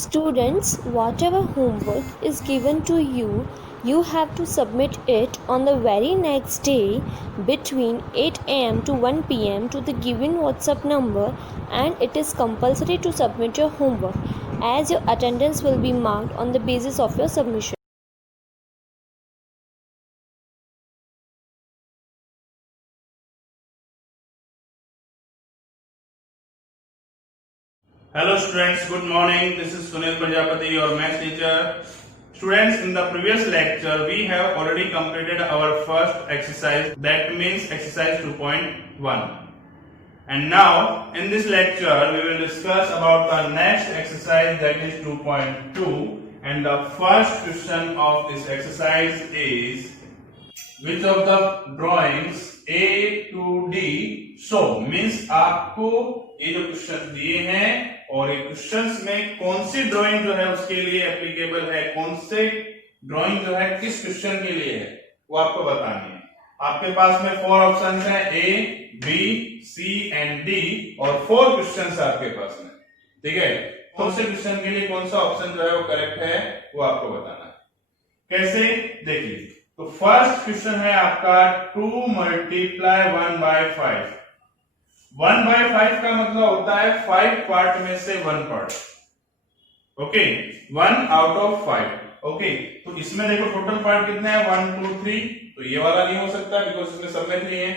Students, whatever homework is given to you, you have to submit it on the very next day between 8 am to 1 pm to the given WhatsApp number, and it is compulsory to submit your homework as your attendance will be marked on the basis of your submission. Hello students, good morning. This is Sunil Prajapati, your math teacher. Students, in the previous lecture, we have already completed our first exercise, that means exercise 2.1. And now, in this lecture, we will discuss about the next exercise, that is 2.2. And the first question of this exercise is, which of the drawings A to D show, means आपको ये जो question दिए हैं और ये questions में कौन सी drawing जो है उसके लिए एप्लीकेबल है, कौन से ड्राइंग जो है किस क्वेश्चन के लिए है, वो आपको बतानी है। आपके पास में 4 ऑप्शंस हैं, A, B, C and D, और 4 क्वेश्चंस आपके पास में, ठीक है। कौन से क्वेश्चन के लिए कौन सा ऑप्शन जो है वो करेक्ट है, वो आपको बताना है। कैसे, देखिए, तो फर्स्ट क्वेश्चन है आपका 2 मल्टीप्लाई 1/5। 1/5 का मतलब होता है 5 पार्ट में से 1 part, okay, 1 out of 5, okay. तो इसमें देखो टोटल पार्ट कितने हैं, 1 2 3, तो ये वाला नहीं हो सकता बिकॉज इसमें सब में 3 है।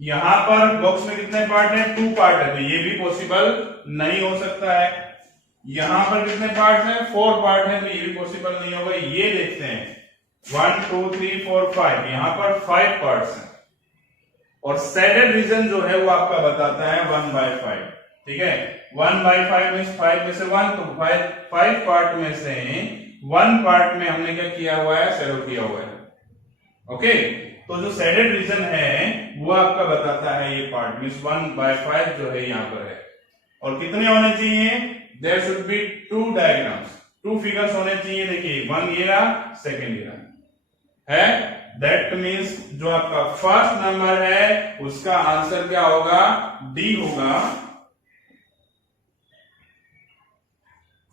यहां पर बॉक्स में कितने पार्ट है, 2 पार्ट है, तो ये भी पॉसिबल नहीं हो सकता है। यहां पर कितने पार्ट है, 4 पार्ट है, तो ये भी पॉसिबल नहीं होगा। ये देखते हैं 1 2 3 4 5, यहां पर 5 पार्ट्स हैं, और सैडेड रीजन जो है वो आपका बताता है 1/5, ठीक है। 1/5 मींस 5 में से 1, तो 5 पार्ट में से 1 पार्ट में हमने क्या किया हुआ है, सैडो किया हुआ है, ओके। तो जो सैडेड रीजन है वो आपका बताता है ये पार्ट, मींस 1/5 जो है यहां पर है। और कितने होने चाहिए, there should be 2 diagrams, 2 figures होने चाहिए। देखिए 1 ये रहा, सेकंड ये रहा है, दैट मीन्स जो आपका फर्स्ट नंबर है उसका आंसर क्या होगा, डी होगा।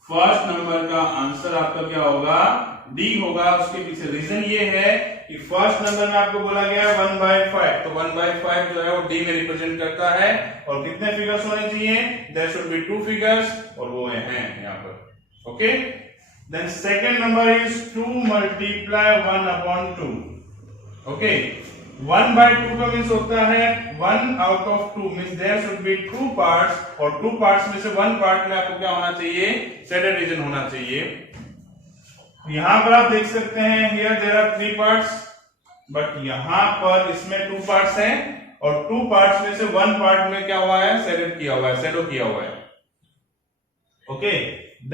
फर्स्ट नंबर का आंसर आपका क्या होगा, डी होगा। उसके पीछे रीजन ये है कि फर्स्ट नंबर में आपको बोला गया 1/5, तो 1/5 जो है वो डी में रिप्रेजेंट करता है। और कितने फिगर्स होने चाहिए, देयर शुड बी 2 फिगर्स, और वो हैं यहां पर, okay. Then second number is 2 multiply 1/2, okay. 1/2 का मीन्स होता है 1 out of 2, means there should be 2 parts, और 2 पार्ट्स में से 1 पार्ट में आपको क्या होना चाहिए, सैडेड रीजन होना चाहिए। यहां पर आप देख सकते हैं, here there are 3 parts, but यहां पर इसमें 2 पार्ट्स हैं, और 2 पार्ट्स में से 1 पार्ट में क्या हुआ है, सैडेड किया हुआ है, सैडो किया हुआ है, ओके।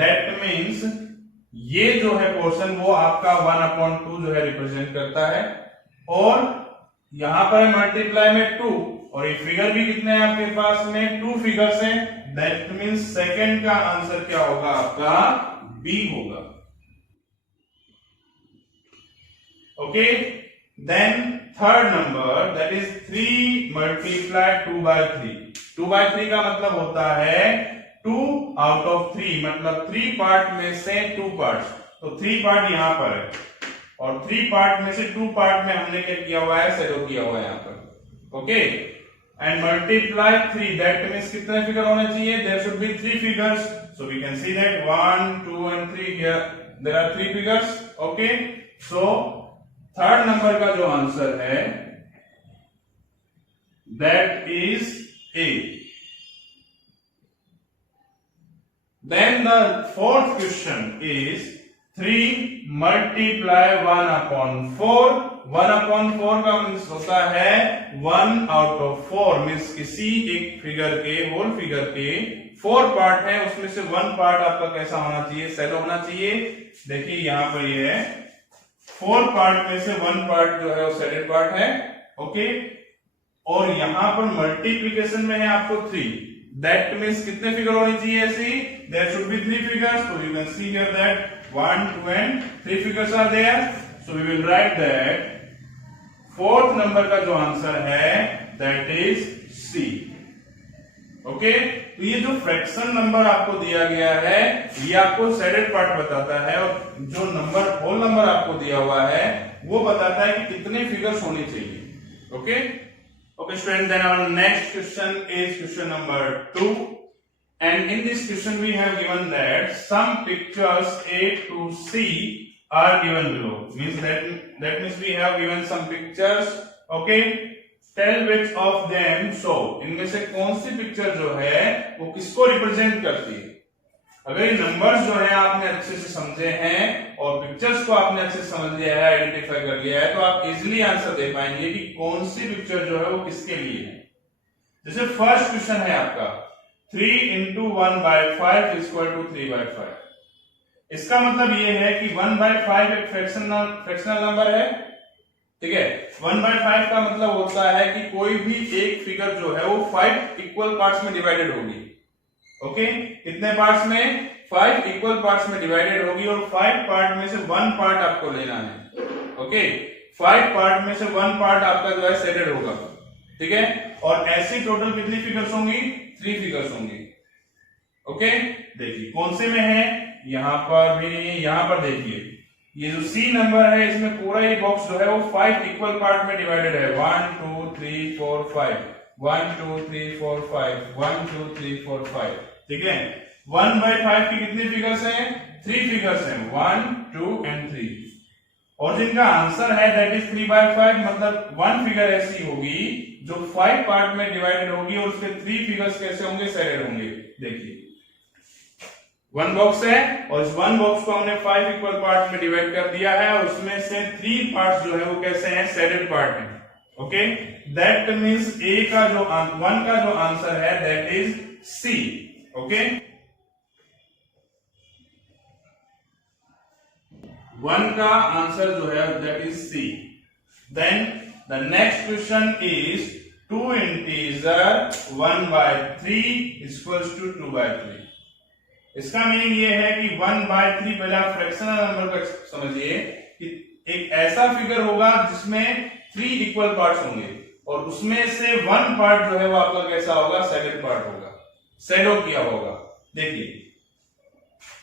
दैट मीन्स ये जो है पोर्शन वो आपका 1/2 जो है रिप्रेजेंट करता है। और यहां पर मल्टीप्लाई में 2, और ये फिगर भी कितने हैं आपके पास में, 2 फिगर्स हैं, दैट मीन्स सेकंड का आंसर क्या होगा आपका, बी होगा, okay. Then third number, that is 3 multiply 2/3। 2/3 का मतलब होता है 2 आउट ऑफ 3, मतलब 3 पार्ट में से 2 पार्ट, तो 3 पार्ट यहां पर है, और 3 पार्ट में से 2 पार्ट में हमने क्या किया हुआ है, सैडो किया हुआ है यहां पर, okay. And multiply 3, that means कितने फिगर होने चाहिए, there should be 3 figures, so we can see that 1 2 and 3, here there are 3 figures, okay. So third number का जो आंसर है that is A. Then the fourth question is 3 multiply 1/4। 1/4 का means होता है 1 out of 4, means किसी एक figure के, whole figure के 4 पार्ट है, उसमें से 1 पार्ट आपका कैसा होना चाहिए, सैडो होना चाहिए। देखिए यहां पर ये है 4 पार्ट में से 1 पार्ट जो है वो सैडेड पार्ट है, ओके। और यहां पर मल्टीप्लीकेशन में है आपको 3, दैट मीन्स कितने फिगर होनी चाहिए ऐसी, there should be 3 figures, so you can see here that 1 2 and 3 figures are there, so we will write that fourth number का जो आंसर है दैट इज सी, ओके। तो ये जो फ्रैक्शन नंबर आपको दिया गया है ये आपको शेडेड पार्ट बताता है, और जो नंबर होल नंबर आपको दिया हुआ है वो बताता है कि कितने फिगर्स होने चाहिए। Okay okay student, then our next question is question number 2, and in this question we have given that some pictures A to C are given below, means that means we have given some pictures, okay, tell which of them show, इनमें से कौन सी picture जो है वो किसको represent करती है। अगर ये नंबर्स जो है आपने अच्छे से समझे हैं और पिक्चर्स को आपने अच्छे से समझ लिया है, आइडेंटिफाई कर लिया है, तो आप इजीली आंसर दे पाएंगे कि कौन सी पिक्चर जो है वो किसके लिए है। जैसे फर्स्ट क्वेश्चन है आपका 3 into 1/5 is equal to 3/5, इसका मतलब ये है कि 1/5 एक फ्रैक्शनल नंबर है, ठीक है। 1/5 का मतलब होता है कि कोई भी एक फिगर जो है वो 5 इक्वल पार्ट्स में डिवाइडेड होगी। ओके, कितने पार्ट्स में? 5 इक्वल पार्ट्स में डिवाइडेड होगी, और 5 पार्ट में से 1 पार्ट आपको लेना है। ओके, 5 पार्ट में से 1 पार्ट आपका जो है शेडेड होगा, ठीक है। और ऐसी टोटल कितनी फिगर्स होंगी? 3 फिगर्स होंगी। ओके, देखिए कौन से में है, यहां पर भी नहीं है, यहां पर देखिए ये जो सी नंबर है इसमें पूरा ये बॉक्स जो है वो 5 इक्वल पार्ट में डिवाइडेड है। 1 2 3 4 5, 1 2 3 4 5, 1 2 3 4 5, ठीक है। 1/5 की कितनी फिगर्स हैं? 3 फिगर्स हैं, 1 2 एंड 3, और जिनका आंसर है दैट इज 3/5, मतलब 1 फिगर ऐसी होगी जो 5 पार्ट में डिवाइडेड होगी और उसके 3 फिगर्स कैसे होंगे? शेडेड होंगे। देखिए 1 बॉक्स है और इस 1 बॉक्स को हमने 5 इक्वल पार्ट में डिवाइड कर दिया है, और उसमें से 3 पार्ट्स जो है वो कैसे हैं? शेडेड पार्ट हैं। ओके, दैट मींस ए का जो 1 का जो आंसर है दैट इज सी। ओके, 1 का आंसर जो है that is C. Then the next question is 2 integer 1/3 equals to 2/3। इसका मीनिंग ये है कि 1/3, पहले आप फ्रैक्शनल नंबर को समझिए कि एक ऐसा फिगर होगा जिसमें 3 इक्वल पार्ट्स होंगे, और उसमें से 1 पार्ट जो है वो आपका कैसा होगा? शेडेड पार्ट होगा, शेडो किया होगा। देखिए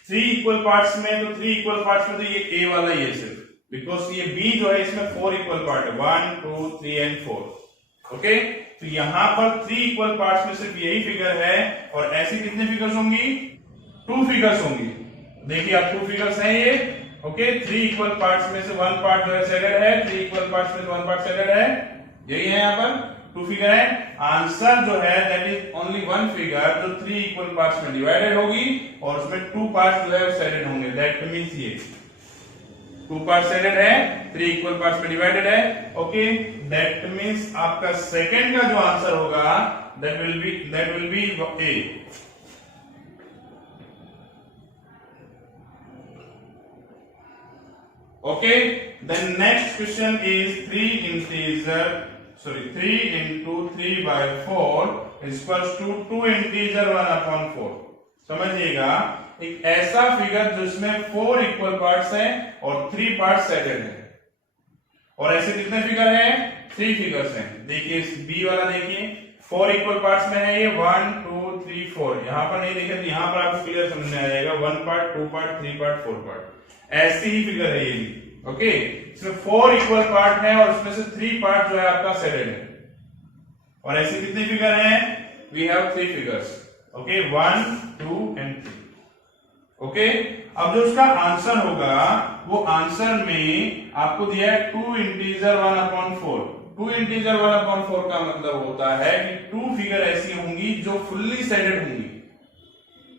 3 इक्वल पार्ट्स में, तो 3 इक्वल पार्ट्स में तो ये ए वाला ही है सिर्फ, बिकॉज ये बी जो है इसमें 4 इक्वल पार्ट है, 1 2 3 एंड 4। ओके, तो यहां पर 3 इक्वल पार्ट्स में सिर्फ यही फिगर है, और ऐसी कितनी फिगर्स होंगी? 2 फिगर्स होंगी। देखिए आप 2 फिगर्स हैं ये। ओके, 3 इक्वल पार्ट्स में से 1 पार्ट जो है शेडेड है, 3 इक्वल पार्ट्स में से 1 पार्ट शेडेड है, यही है यहाँ पर 2 फिगर है। आंसर जो है दैट इज ओनली 1 फिगर जो 3 इक्वल पार्ट्स में डिवाइडेड होगी, और उसमें 2 पार्ट्स जो है शेडेड होंगे। दैट मींस ये 2 पार्ट शेडेड है, 3 इक्वल पार्ट्स में डिवाइडेड है। ओके, दैट मींस आपका सेकंड का जो आंसर होगा that will be A. Okay, then next question is 3 into 3/4 is equals to 2 integer 1/4। समझिएगा, एक ऐसा फिगर जिसमें 4 इक्वल पार्ट्स हैं और 3 पार्ट्स शेडेड हैं, और ऐसे कितने फिगर हैं? 3 फिगर्स हैं। देखिए बी वाला देखिए 4 इक्वल पार्ट्स में है, ये 1 2 3 4, यहां पर नहीं देखे तो यहां पर आपको क्लियर समझ में आ जाएगा, 1 पार्ट 2 पार्ट 3 पार्ट 4 पार्ट, ऐसी ही फिगर है ये भी। ओके, इसमें 4 इक्वल पार्ट है और उसमें से 3 पार्ट जो है आपका शेडेड है, और ऐसी कितनी फिगर हैं? We have 3 figures. Okay, 1 2 and 3। Okay, अब जो उसका आंसर होगा वो आंसर में आपको दिया है 2 इंटीजर 1/4। 2 इंटीजर 1/4 का मतलब होता है कि 2 फिगर ऐसी होंगी जो फुल्ली शेडेड होंगी।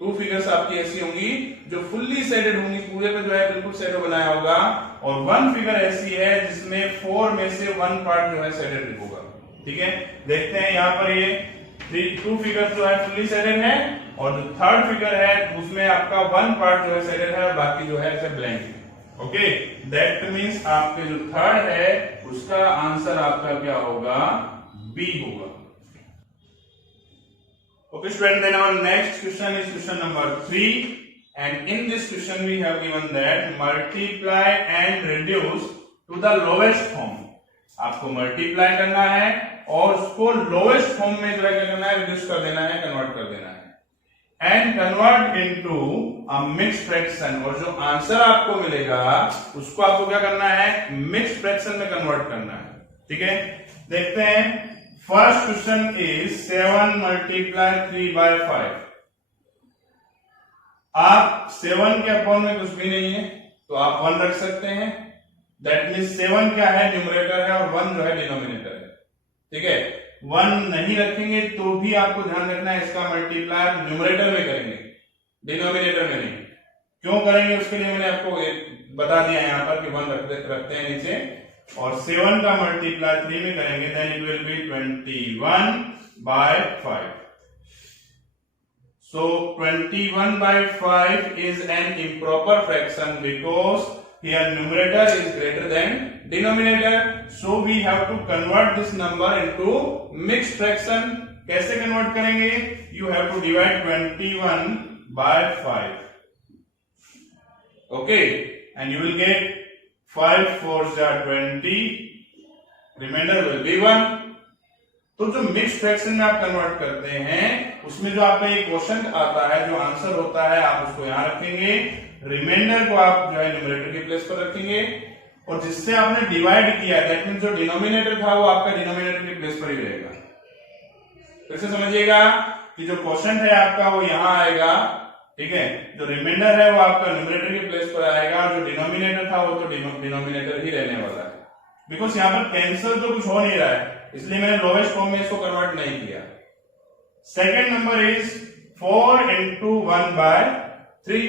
2 फिगर्स आपकी ऐसी होंगी जो फुल्ली शेडेड होंगी, पूरे पे जो है बिल्कुल शेडो बनाया होगा, और 1 फिगर ऐसी है जिसमें 4 में से 1 पार्ट जो है शेडेड होगा। ठीक है, देखते हैं यहाँ पर ये 2 फिगर जो है फुल्ली शेडेड है, और जो थर्ड फिगर है उसमें आपका 1 पार्ट जो है शेडेड है और बाकी जो है ऐसे ब्लैंक है। ओके, दैट मींस आपके जो थर्ड है उसका आंसर आपका क्या होगा? बी होगा। Okay student, then our next question is question number 3, and in this question we have given that multiply and reduce to the lowest form। आपको मल्टीप्लाई करना है और उसको लोवेस्ट फॉर्म में जो है क्या करना है? रिड्यूस कर देना है, कन्वर्ट कर देना है। And convert into a mixed fraction, और जो आंसर आपको मिलेगा उसको आपको क्या करना है, मिक्स्ड फ्रैक्शन में कन्वर्ट करना है। ठीक है, देखते हैं। First question is 7 multiply 3 by 5। आप 7 के अपॉन में कुछ भी नहीं है तो आप 1 रख सकते हैं। दैट मीन्स 7 क्या है, न्यूमरेटर है, और 1 जो है डिनोमिनेटर है। ठीक है, 1 नहीं रखेंगे तो भी आपको ध्यान रखना है इसका मल्टीप्लाई न्यूमरेटर में करेंगे, डिनोमिनेटर में नहीं। क्यों करेंगे उसके लिए मैंने आपको बता दिया यहां पर कि 1 रखते हैं नीचे, और 7 का मल्टीप्लाई 3 में करेंगे, then it will be 21 by 5। So 21 by 5 is an improper fraction because here numerator is greater than denominator. So we have to convert this number into mixed fraction. कैसे convert करेंगे? You have to divide 21 by 5. Okay, and you will get 5 4s are 20. Remainder will be 1. तो जो mix fraction में आप convert करते हैं उसमें जो आपका एक क्वोशंट आता है, जो आंसर होता है, आप उसको यहां रखेंगे, रिमाइंडर को आप जो है न्यूमरेटर की प्लेस पर रखेंगे, और जिससे आपने डिवाइड किया दैट मींस जो डिनोमिनेटर था वो आपका डिनोमिनेटर की प्लेस पर ही रहेगा। फिर से समझिएगा कि जो क्वोशंट है आपका वो यहां आएगा, ठीक है, जो रिमाइंडर है वो आपका न्यूमरेटर की प्लेस पर आएगा, और जो डिनोमिनेटर था वो तो डिनोमिनेटर ही रहने वाला है। बिकॉज यहाँ पर कैंसिल तो कुछ हो नहीं रहा है, इसलिए मैंने लोवेस्ट फॉर्म में इसको कन्वर्ट नहीं किया। Second number is 4 into 1 by 3।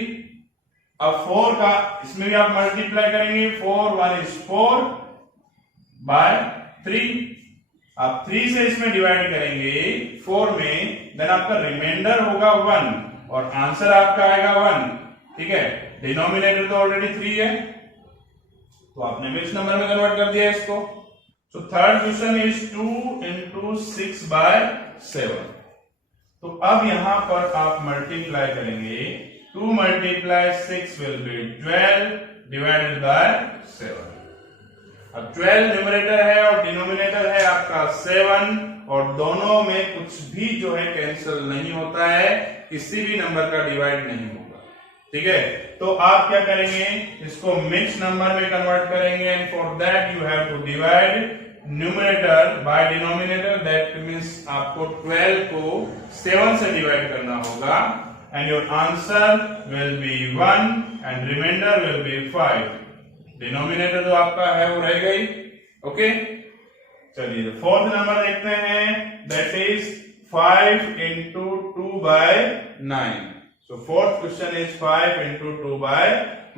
अब 4 का इसमें भी आप मल्टीप्लाई करेंगे, 4 1 इज 4 बाय 3। आप 3 से इसमें डिवाइड करेंगे 4 में, देन आपका रिमाइंडर होगा 1 और आंसर आपका आएगा 1। ठीक है, डिनोमिनेटर तो ऑलरेडी 3 है तो आपने मिक्स नंबर में कन्वर्ट कर दिया इसको। So third question is 2 into 6 by 7। तो अब यहां पर आप मल्टीप्लाई करेंगे, 2 multiply 6 will be 12 divided by 7। अब 12 न्यूमरेटर है और डिनोमिनेटर है आपका 7, और दोनों में कुछ भी जो है कैंसिल नहीं होता है, किसी भी नंबर का डिवाइड नहीं होगा। ठीक है, तो आप क्या करेंगे, इसको मिक्स नंबर में कन्वर्ट करेंगे, and for that you have to divide numerator by denominator. That means आपको 12 को 7 से डिवाइड करना होगा, and your answer will be 1 and remainder will be 5। Denominator जो आपका है वो रह गई। ओके, चलिए फोर्थ नंबर देखते हैं, that is 5 into 2 by 9। So fourth question is 5 into 2 by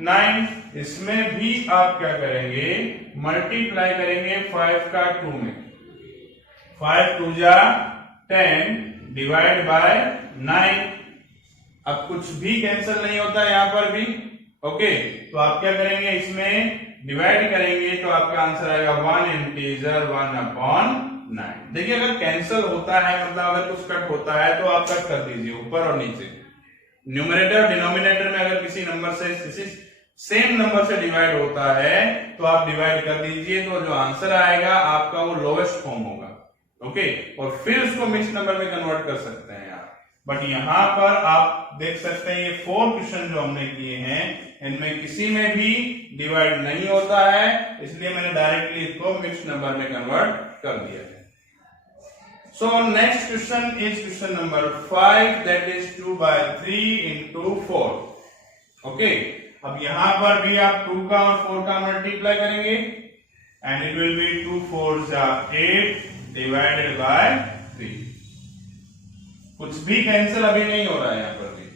9। इसमें भी आप क्या करेंगे, मल्टीप्लाई करेंगे 5 का 2 में, 5 2 जा 10 डिवाइड बाय 9। अब कुछ भी कैंसिल नहीं होता यहां पर भी। ओके, तो आप क्या करेंगे, इसमें डिवाइड करेंगे तो आपका आंसर आएगा 1 इंटीजर 1 अपॉन 9। देखिए, अगर कैंसिल होता है मतलब अगर कुछ कट होता है तो आप कट कर दीजिए ऊपर और नीचे। न्यूमरेटर डिनोमिनेटर में अगर किसी नंबर से किसी सेम नंबर से डिवाइड होता है तो आप डिवाइड कर दीजिए, तो जो आंसर आएगा आपका वो लोवेस्ट फॉर्म होगा। ओके, और फिर उसको मिक्स नंबर में कन्वर्ट कर सकते हैं आप। बट यहां पर आप देख सकते हैं ये 4 क्वेश्चन जो हमने किए हैं इनमें किसी में भी डिवाइड नहीं होता है, इसलिए मैंने डायरेक्टली इसको मिक्स नंबर में कन्वर्ट कर दिया है। So next question is question number 5, that is 2 by 3 into 4। Okay, अब यहां पर भी आप 2 का और 4 का मल्टीप्लाई करेंगे, and it will be 2 4s are 8 divided by 3। कुछ भी कैंसिल अभी नहीं हो रहा है यहां पर भी,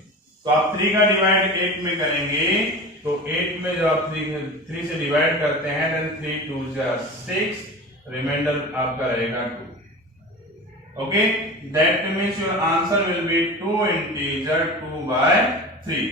तो आप 3 का डिवाइड 8 में करेंगे, तो 8 में जब आप 3 से डिवाइड करते हैं, then 3 2s are 6, रिमाइंडर आपका रहेगा 2। Okay, that means your answer will be 2 integer 2 by 3।